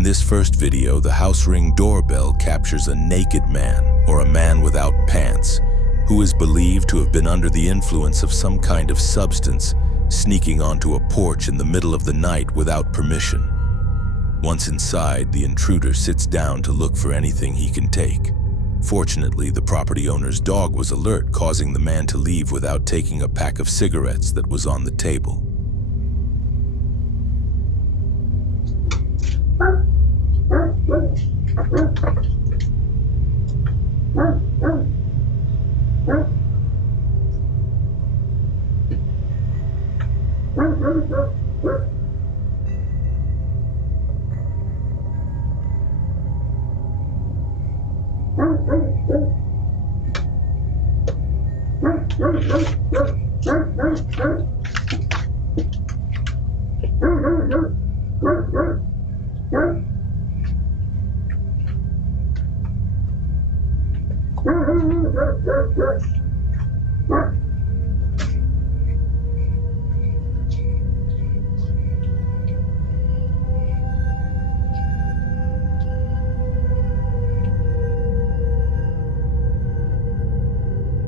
In this first video, the house ring doorbell captures a naked man, or a man without pants, who is believed to have been under the influence of some kind of substance, sneaking onto a porch in the middle of the night without permission. Once inside, the intruder sits down to look for anything he can take. Fortunately, the property owner's dog was alert, causing the man to leave without taking a pack of cigarettes that was on the table.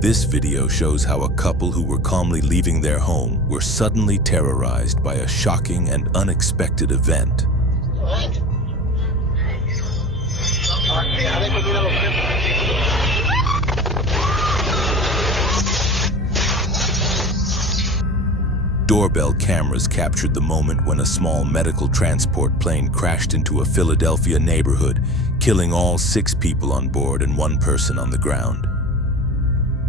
This video shows how a couple who were calmly leaving their home were suddenly terrorized by a shocking and unexpected event. Doorbell cameras captured the moment when a small medical transport plane crashed into a Philadelphia neighborhood, killing all 6 people on board and 1 person on the ground.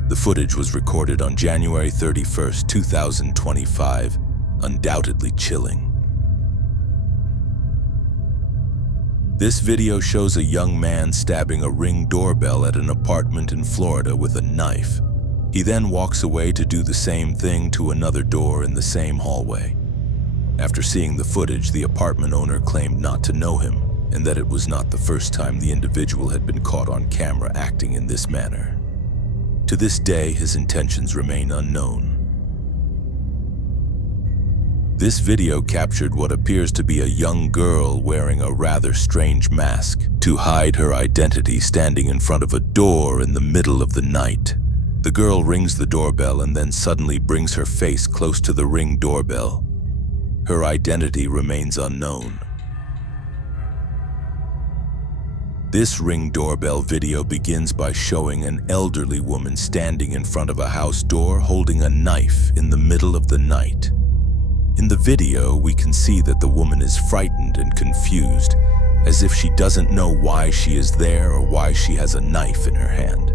The footage was recorded on January 31st, 2025, undoubtedly chilling. This video shows a young man stabbing a Ring doorbell at an apartment in Florida with a knife. He then walks away to do the same thing to another door in the same hallway. After seeing the footage, the apartment owner claimed not to know him and that it was not the first time the individual had been caught on camera acting in this manner. To this day, his intentions remain unknown. This video captured what appears to be a young girl wearing a rather strange mask to hide her identity, standing in front of a door in the middle of the night. The girl rings the doorbell and then suddenly brings her face close to the Ring doorbell. Her identity remains unknown. This Ring doorbell video begins by showing an elderly woman standing in front of a house door holding a knife in the middle of the night. In the video, we can see that the woman is frightened and confused, as if she doesn't know why she is there or why she has a knife in her hand.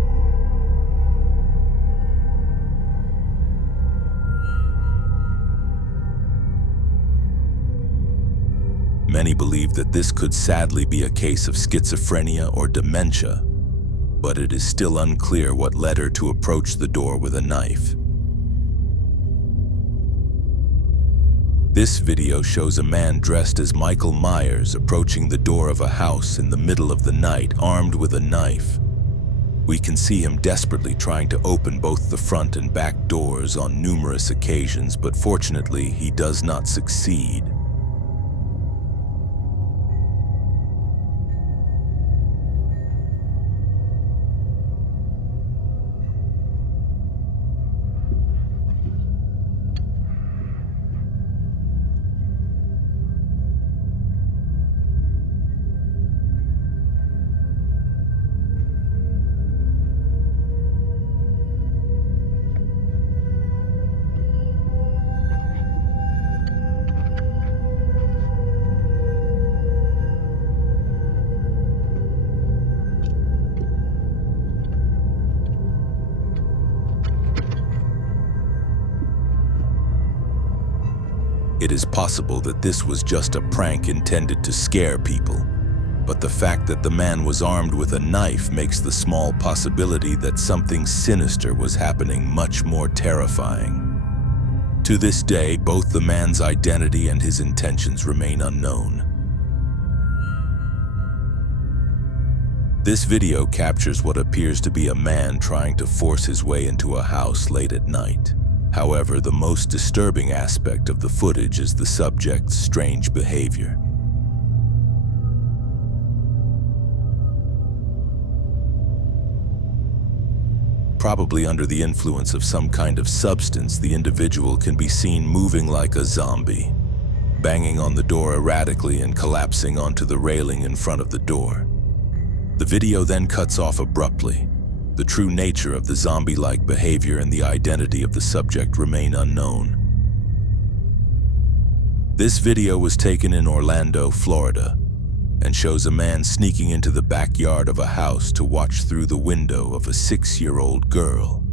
Many believe that this could sadly be a case of schizophrenia or dementia, but it is still unclear what led her to approach the door with a knife. This video shows a man dressed as Michael Myers approaching the door of a house in the middle of the night, armed with a knife. We can see him desperately trying to open both the front and back doors on numerous occasions, but fortunately, he does not succeed. It is possible that this was just a prank intended to scare people, but the fact that the man was armed with a knife makes the small possibility that something sinister was happening much more terrifying. To this day, both the man's identity and his intentions remain unknown. This video captures what appears to be a man trying to force his way into a house late at night. However, the most disturbing aspect of the footage is the subject's strange behavior. probably under the influence of some kind of substance, the individual can be seen moving like a zombie, banging on the door erratically and collapsing onto the railing in front of the door. The video then cuts off abruptly. The true nature of the zombie-like behavior and the identity of the subject remain unknown. This video was taken in Orlando, Florida, and shows a man sneaking into the backyard of a house to watch through the window of a 6-year-old girl.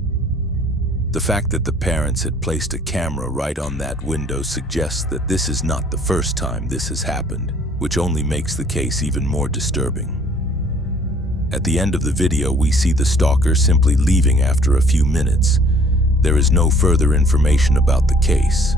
The fact that the parents had placed a camera right on that window suggests that this is not the first time this has happened, which only makes the case even more disturbing. At the end of the video, we see the stalker simply leaving after a few minutes. There is no further information about the case.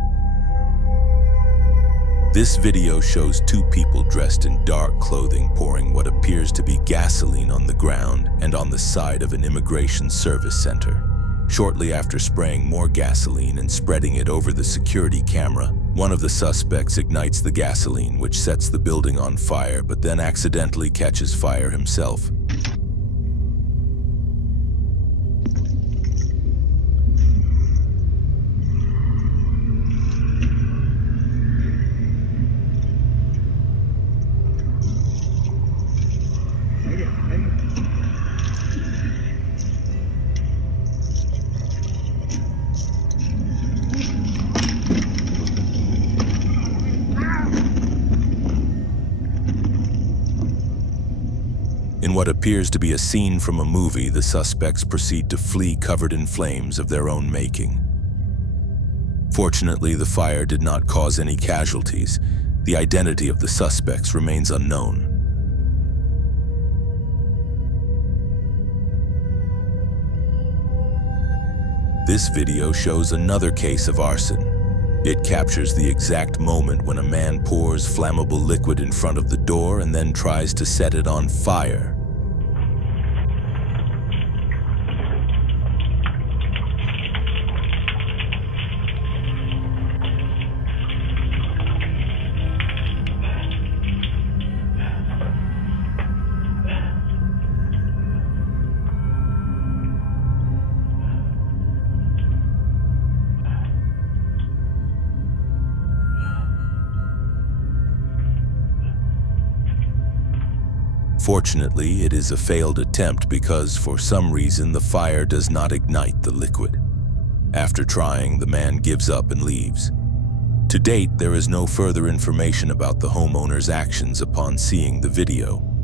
This video shows two people dressed in dark clothing pouring what appears to be gasoline on the ground and on the side of an immigration service center. Shortly after spraying more gasoline and spreading it over the security camera, one of the suspects ignites the gasoline, which sets the building on fire, but then accidentally catches fire himself. In what appears to be a scene from a movie, the suspects proceed to flee covered in flames of their own making. Fortunately, the fire did not cause any casualties. The identity of the suspects remains unknown. This video shows another case of arson. It captures the exact moment when a man pours flammable liquid in front of the door and then tries to set it on fire. Fortunately, it is a failed attempt because, for some reason, the fire does not ignite the liquid. After trying, the man gives up and leaves. To date, there is no further information about the homeowner's actions upon seeing the video.